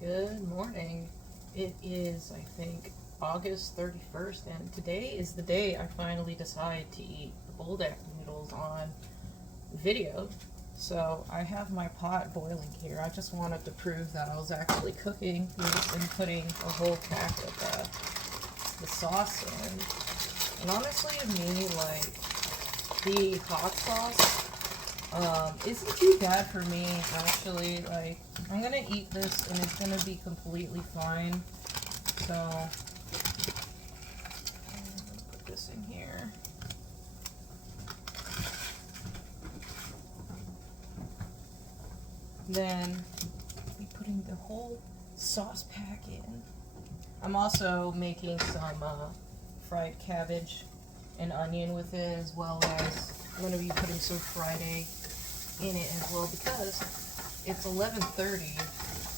Good morning. It is, I think, August 31st, and today is the day I finally decide to eat the Buldak noodles on video. So I have my pot boiling here. I just wanted to prove that I was actually cooking these and putting a whole pack of the sauce in. And honestly, to me, like, the hot sauce isn't too bad for me, actually. Like, I'm gonna eat this and it's gonna be completely fine. So, let's put this in here. Then, be putting the whole sauce pack in. I'm also making some fried cabbage and onion with it, as well as I'm gonna be putting some fried egg in it as well, because it's 11:30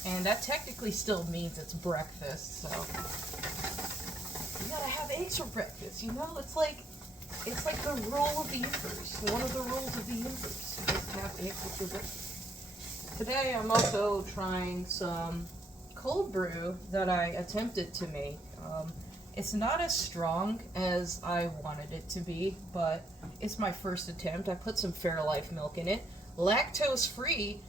and that technically still means it's breakfast. So you gotta have eggs for breakfast, you know. It's like the rule of the universe. One of the rules of the universe is to have eggs with your breakfast. Today I'm also trying some cold brew that I attempted to make. It's not as strong as I wanted it to be, but it's my first attempt. I put some Fairlife milk in it. Lactose free.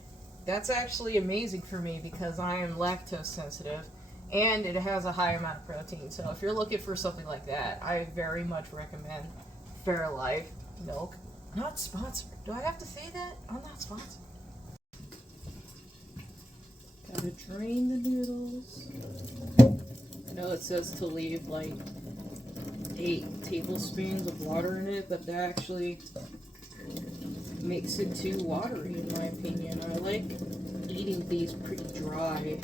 That's actually amazing for me because I am lactose sensitive, and it has a high amount of protein. So if you're looking for something like that, I very much recommend Fairlife milk. Not sponsored. Do I have to say that? I'm not sponsored. Gotta drain the noodles. I know it says to leave like 8 tablespoons of water in it, but that actually makes it too watery in my opinion. I like eating these pretty dry.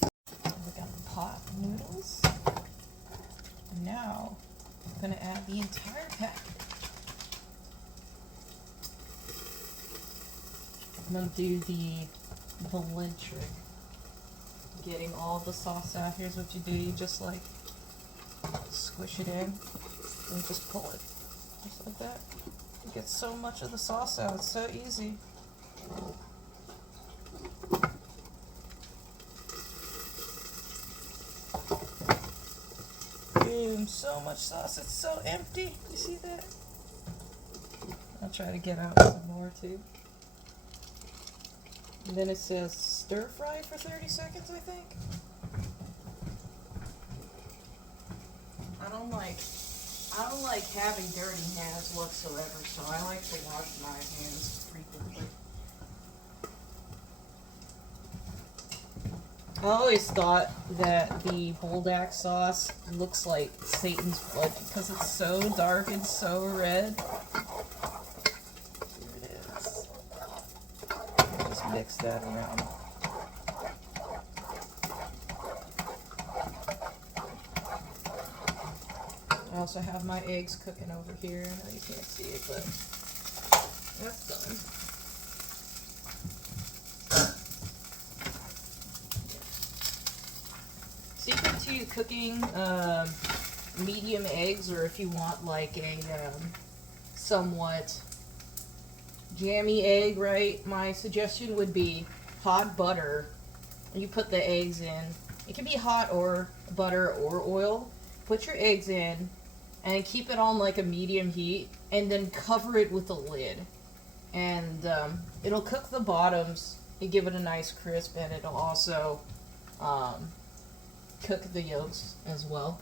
We got the pot noodles. And now I'm gonna add the entire packet. I'm gonna do the blend trick. Getting all the sauce out. Here's what you do. You just like squish it in and just pull it. Just like that. You get so much of the sauce out. It's so easy. Boom. So much sauce. It's so empty. You see that? I'll try to get out some more too. And then it says stir fry for 30 seconds, I think. I don't like having dirty hands whatsoever, so I like to wash my hands frequently. I always thought that the Buldak sauce looks like Satan's blood because it's so dark and so red. Mix that around. I also have my eggs cooking over here. I know you can't see it, but that's done. Secret to cooking medium eggs, or if you want like a somewhat jammy egg, right? My suggestion would be hot butter. You put the eggs in. It can be hot or butter or oil. Put your eggs in and keep it on like a medium heat, and then cover it with a lid. And it'll cook the bottoms and give it a nice crisp, and it'll also cook the yolks as well.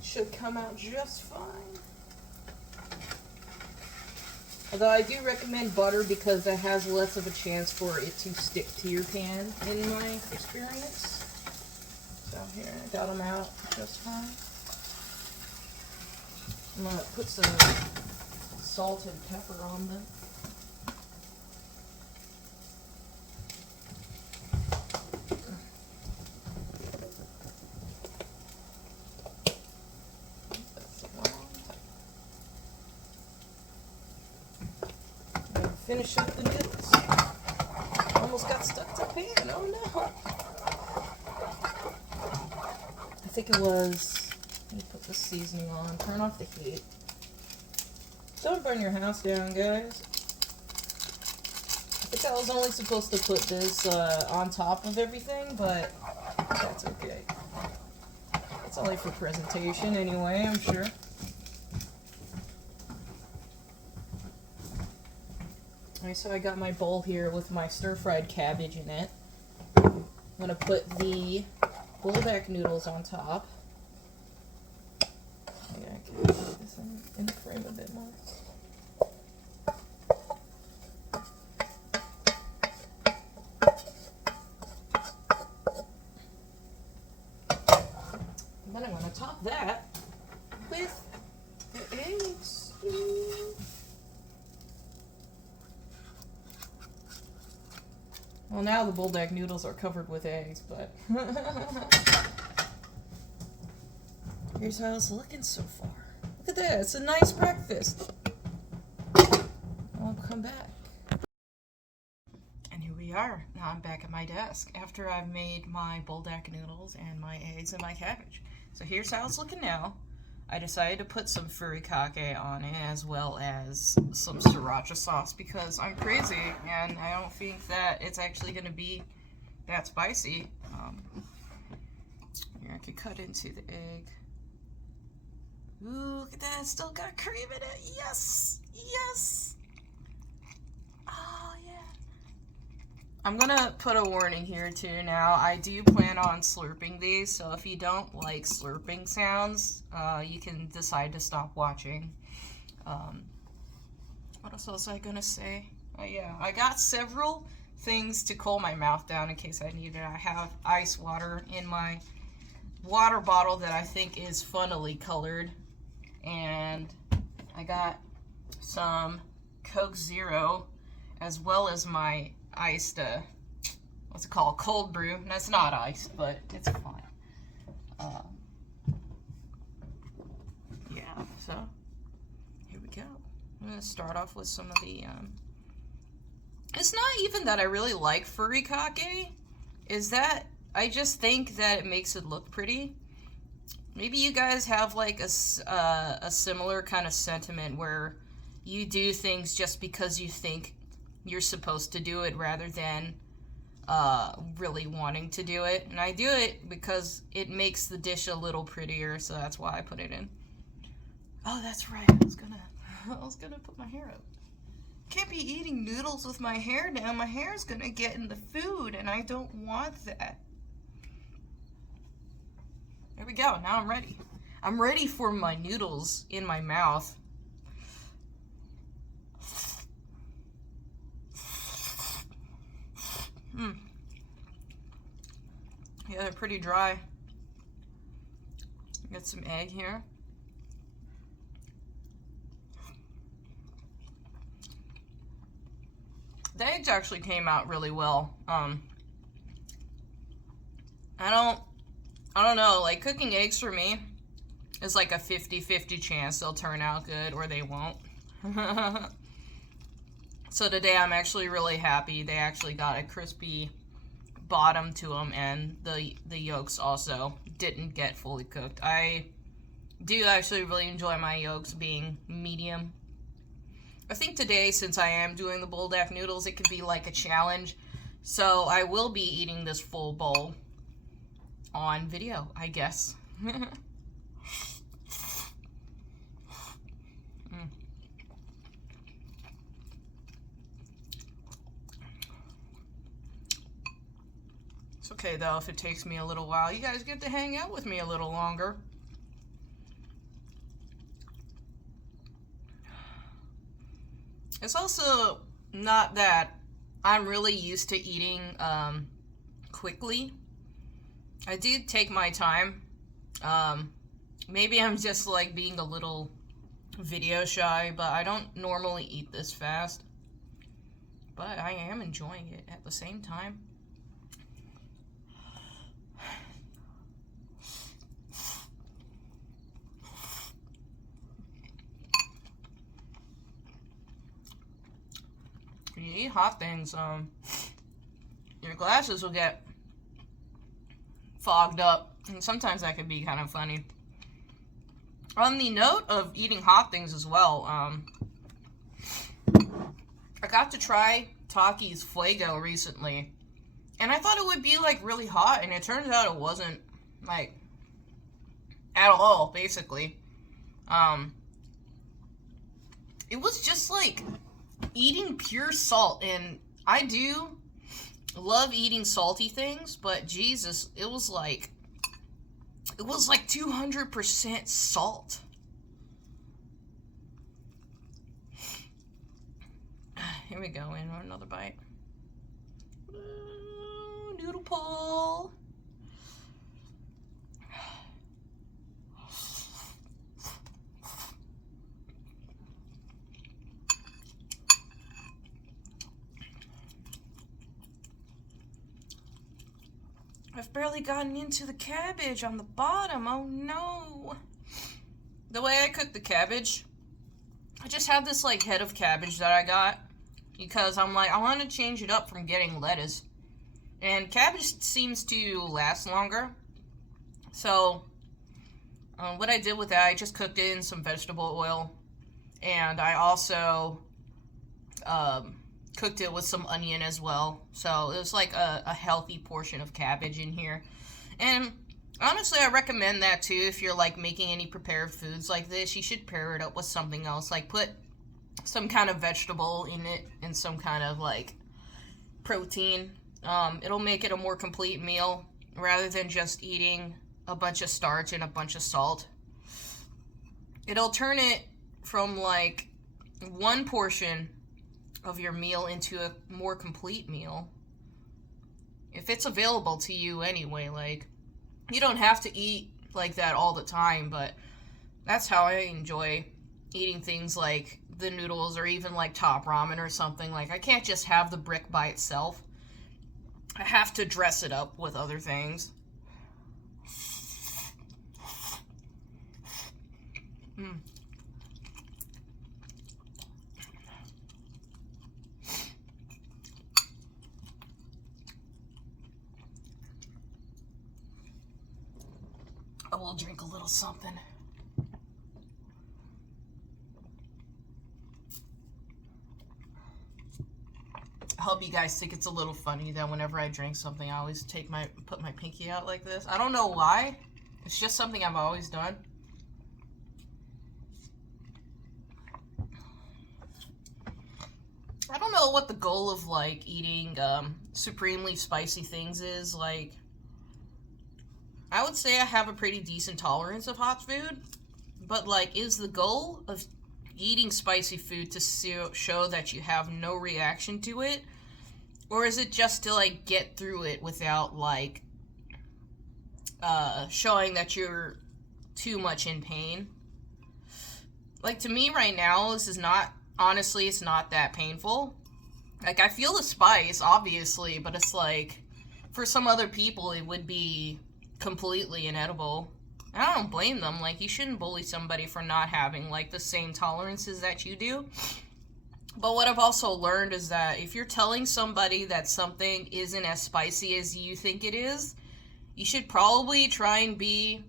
Should come out just fine. Although I do recommend butter because it has less of a chance for it to stick to your pan in my experience. So here, I got them out just fine. I'm going to put some salt and pepper on them. Finish up the noodles. Almost got stuck to the pan. Oh no. I think it was, let me put the seasoning on. Turn off the heat. Don't burn your house down, guys. But I was only supposed to put this on top of everything, but that's okay. It's only for presentation anyway, I'm sure. Alright, so I got my bowl here with my stir-fried cabbage in it. I'm going to put the Buldak noodles on top. Yeah, I can put this in the frame a bit more. And then I'm going to top that with the eggs. Well, now the Buldak noodles are covered with eggs, but here's how it's looking so far. Look at that, it's a nice breakfast. I'll come back. And here we are. Now I'm back at my desk after I've made my Buldak noodles and my eggs and my cabbage. So here's how it's looking now. I decided to put some furikake on it as well as some sriracha sauce because I'm crazy and I don't think that it's actually going to be that spicy. Here, I could cut into the egg. Ooh, look at that. It's still got cream in it. Yes! Yes! Oh, yeah. I'm going to put a warning here too now. I do plan on slurping these, so if you don't like slurping sounds, you can decide to stop watching. What else was I going to say? Oh yeah, I got several things to cool my mouth down in case I need it. I have ice water in my water bottle that I think is funnily colored. And I got some Coke Zero as well as my iced, what's it called, cold brew. And that's not iced, but it's fine. Yeah, so here we go. I'm gonna start off with some of the, it's not even that I really like furikake, is that I just think that it makes it look pretty. Maybe you guys have like a similar kind of sentiment where you do things just because you think you're supposed to do it rather than really wanting to do it. And I do it because it makes the dish a little prettier, so that's why I put it in. Oh, that's right. I was gonna put my hair up. Can't be eating noodles with my hair down. My hair's gonna get in the food, and I don't want that. There we go. Now I'm ready. I'm ready for my noodles in my mouth. Yeah, they're pretty dry. Got some egg here. The eggs actually came out really well. I don't know, like cooking eggs for me is like a 50-50 chance they'll turn out good or they won't. So today I'm actually really happy they actually got a crispy bottom to them, and the yolks also didn't get fully cooked. I do actually really enjoy my yolks being medium. I think today, since I am doing the Buldak noodles, it could be like a challenge. So I will be eating this full bowl on video, I guess. It's okay though if it takes me a little while. You guys get to hang out with me a little longer. It's also not that I'm really used to eating quickly. I do take my time. Maybe I'm just like being a little video shy, but I don't normally eat this fast. But I am enjoying it at the same time. When you eat hot things, your glasses will get fogged up, and sometimes that can be kind of funny. On the note of eating hot things as well, I got to try Takis Fuego recently. And I thought it would be, like, really hot, and it turns out it wasn't, like, at all, basically. It was just, like, eating pure salt, and I do love eating salty things, but Jesus, it was like 200% salt. Here we go, in another bite. Noodle pull. I've barely gotten into the cabbage on the bottom. Oh no. The way I cook the cabbage, I just have this like head of cabbage that I got because I'm like, I want to change it up from getting lettuce. And cabbage seems to last longer. So what I did with that, I just cooked it in some vegetable oil. And I also cooked it with some onion as well. So it was like a healthy portion of cabbage in here. And honestly, I recommend that too. If you're like making any prepared foods like this, you should pair it up with something else. Like put some kind of vegetable in it and some kind of like protein. It'll make it a more complete meal rather than just eating a bunch of starch and a bunch of salt. It'll turn it from like one portion of your meal into a more complete meal. If it's available to you anyway, like, you don't have to eat like that all the time, but that's how I enjoy eating things like the noodles or even like top ramen or something. Like, I can't just have the brick by itself. I have to dress it up with other things. I will drink a little something. I hope you guys think it's a little funny that whenever I drink something, I always put my pinky out like this. I don't know why. It's just something I've always done. I don't know what the goal of like eating supremely spicy things is. Like, I would say I have a pretty decent tolerance of hot food, but like, is the goal of eating spicy food to show that you have no reaction to it, or is it just to like get through it without like showing that you're too much in pain? Like, to me right now, this is not, honestly, it's not that painful. Like, I feel the spice, obviously, but it's like, for some other people, it would be completely inedible. I don't blame them. Like, you shouldn't bully somebody for not having, like, the same tolerances that you do. But what I've also learned is that if you're telling somebody that something isn't as spicy as you think it is, you should probably try and be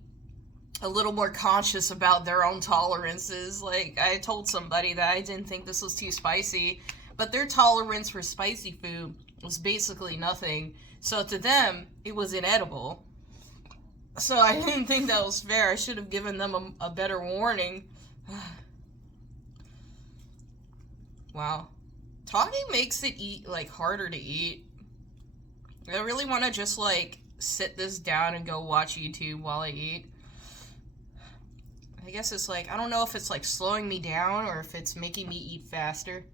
a little more conscious about their own tolerances. Like, I told somebody that I didn't think this was too spicy, but their tolerance for spicy food was basically nothing. So to them, it was inedible. So I didn't think that was fair. I should have given them a better warning. Wow. Talking makes it like harder to eat. I really want to just like sit this down and go watch YouTube while I eat. I guess it's like, I don't know if it's like slowing me down or if it's making me eat faster.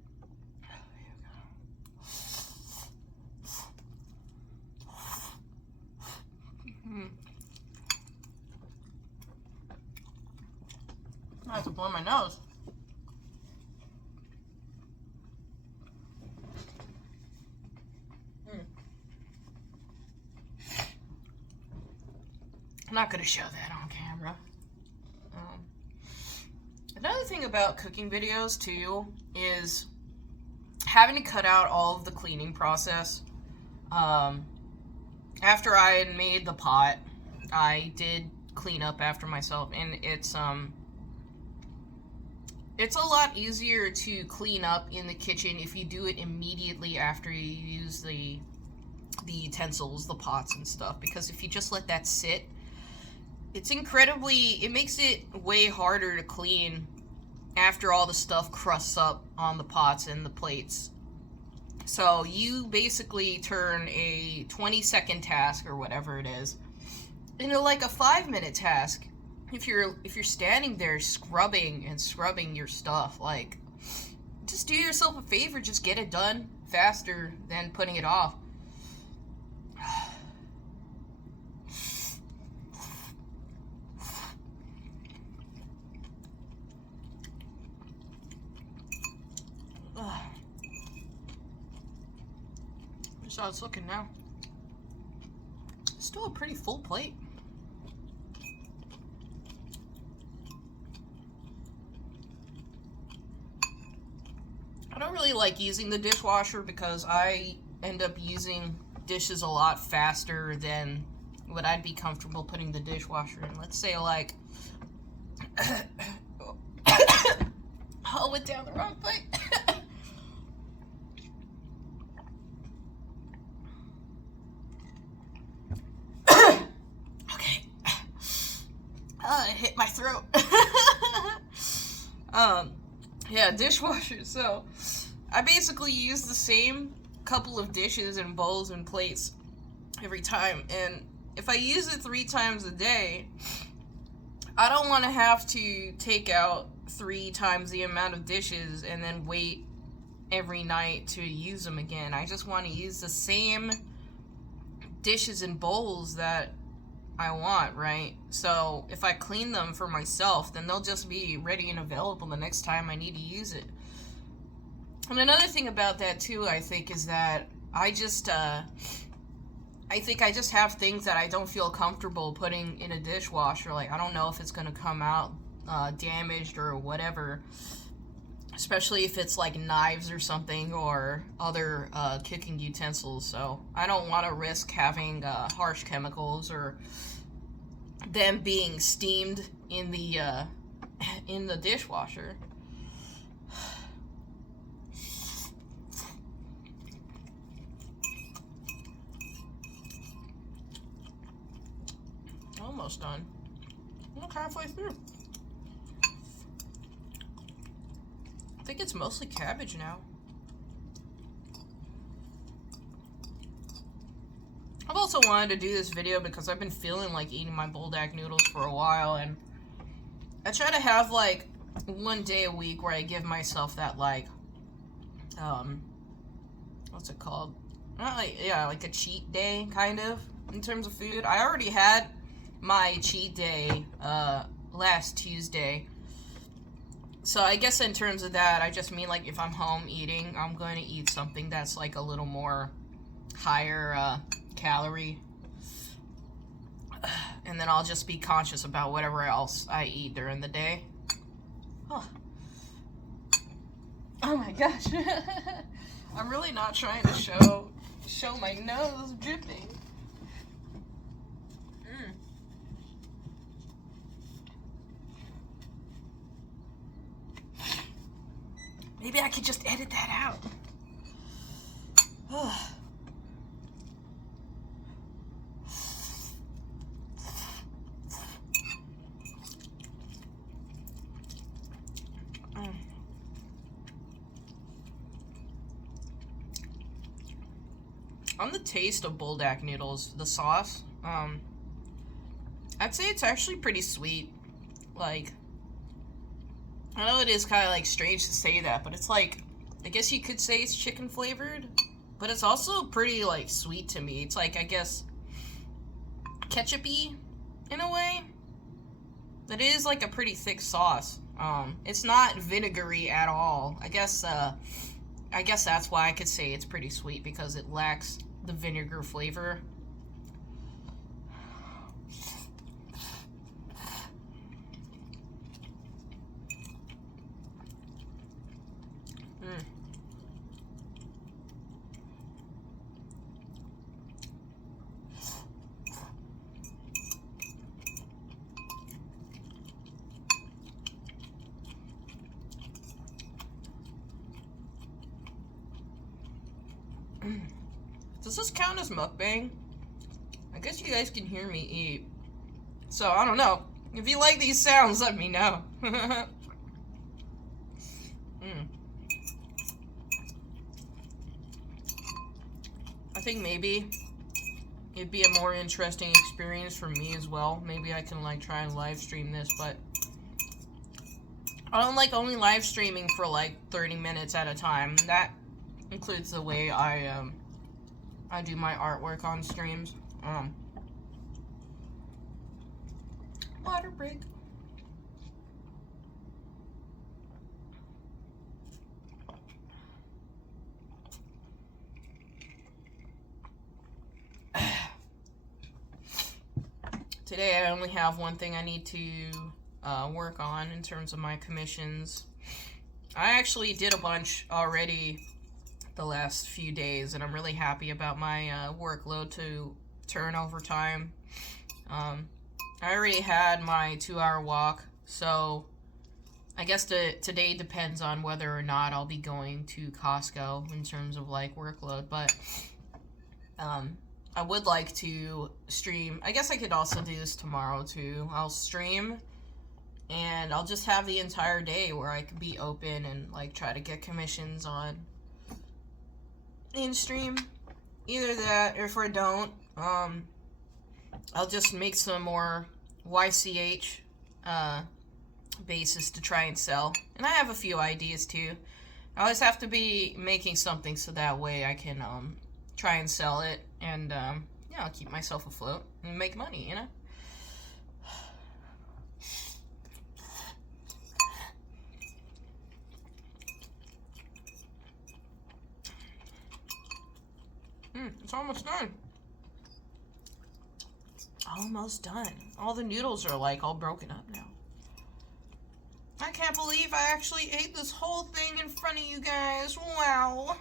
I have to blow my nose. I'm not going to show that on camera. Another thing about cooking videos, too, is having to cut out all of the cleaning process. After I had made the pot, I did clean up after myself, and it's It's a lot easier to clean up in the kitchen if you do it immediately after you use the utensils, the pots and stuff, because if you just let that sit, it makes it way harder to clean after all the stuff crusts up on the pots and the plates. So you basically turn a 20-second task or whatever it is into like a 5-minute task. If you're standing there scrubbing and scrubbing your stuff, like, just do yourself a favor, just get it done faster than putting it off. Here's how it's looking now. Still a pretty full plate. I don't really like using the dishwasher because I end up using dishes a lot faster than what I'd be comfortable putting the dishwasher in. Let's say, like, I went down the wrong plate. Okay. I hit my throat. Yeah, dishwasher. So I basically use the same couple of dishes and bowls and plates every time, and if I use it 3 times a day, I don't want to have to take out 3 times the amount of dishes and then wait every night to use them again. I just want to use the same dishes and bowls that I want, right? So if I clean them for myself, then they'll just be ready and available the next time I need to use it. And another thing about that too, I think, is that I think I just have things that I don't feel comfortable putting in a dishwasher. Like, I don't know if it's gonna come out damaged or whatever, especially if it's like knives or something or other cooking utensils. So I don't want to risk having harsh chemicals or them being steamed in the dishwasher. Almost done. Look, halfway through. I think it's mostly cabbage now. I've also wanted to do this video because I've been feeling like eating my Buldak noodles for a while, and I try to have like 1 day a week where I give myself that, like, what's it called? Not like, yeah, like a cheat day, kind of, in terms of food. I already had my cheat day last Tuesday. So I guess in terms of that, I just mean, like, if I'm home eating, I'm going to eat something that's like a little more higher calorie. And then I'll just be conscious about whatever else I eat during the day. Oh, oh my gosh. I'm really not trying to show my nose dripping. Maybe I could just edit that out. On the taste of Buldak noodles, the sauce, I'd say it's actually pretty sweet. Like, I know it is kind of like strange to say that, but it's like, I guess you could say it's chicken flavored, but it's also pretty like sweet to me. It's like, I guess, ketchup-y in a way. It is like a pretty thick sauce. It's not vinegary at all. I guess that's why I could say it's pretty sweet, because it lacks the vinegar flavor. Does this count as mukbang? I guess you guys can hear me eat. So, I don't know. If you like these sounds, let me know. I think maybe it'd be a more interesting experience for me as well. Maybe I can like try and live stream this, but I don't like only live streaming for like 30 minutes at a time. That includes the way I do my artwork on streams. Water break. Today I only have one thing I need to work on in terms of my commissions. I actually did a bunch already the last few days, and I'm really happy about my workload to turnover time. I already had my 2-hour walk, so I guess today depends on whether or not I'll be going to Costco in terms of like workload, but I would like to stream. I guess I could also do this tomorrow too. I'll stream and I'll just have the entire day where I can be open and like try to get commissions on in stream. Either that, or if I don't, I'll just make some more YCH bases to try and sell. And I have a few ideas too. I always have to be making something so that way I can try and sell it and yeah, I'll keep myself afloat and make money, you know? It's almost done. Almost done. All the noodles are like all broken up now. I can't believe I actually ate this whole thing in front of you guys. Wow.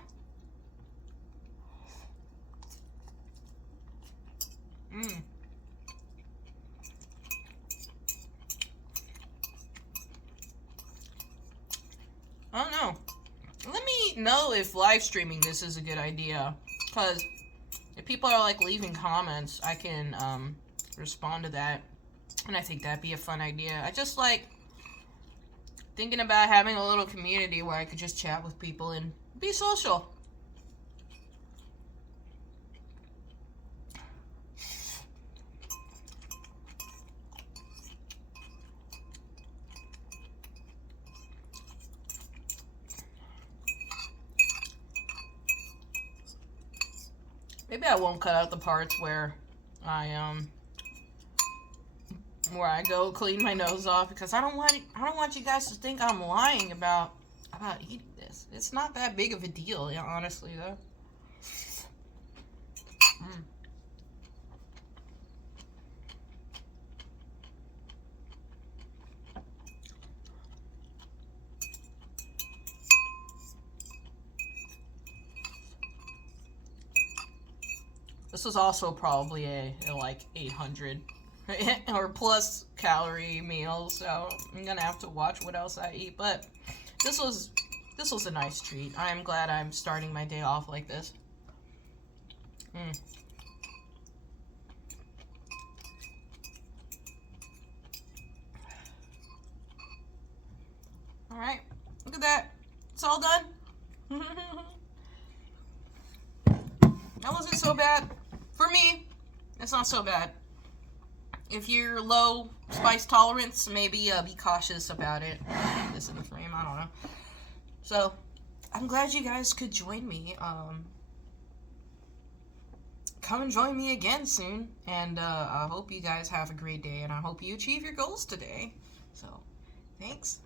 I don't know. Let me know if live streaming this is a good idea. Because if people are like leaving comments, I can respond to that. And I think that'd be a fun idea. I just like thinking about having a little community where I could just chat with people and be social. Maybe I won't cut out the parts where I go clean my nose off, because I don't want you guys to think I'm lying about eating this. It's not that big of a deal, yeah, honestly though. This is also probably a like 800 or plus calorie meal, so I'm gonna have to watch what else I eat. But this was a nice treat. I'm glad I'm starting my day off like this. All right, look at that. It's all done. That wasn't so bad. For me, it's not so bad. If you're low spice tolerance, maybe be cautious about it. This in the frame, I don't know. So, I'm glad you guys could join me. Come and join me again soon. And I hope you guys have a great day, and I hope you achieve your goals today. So, thanks.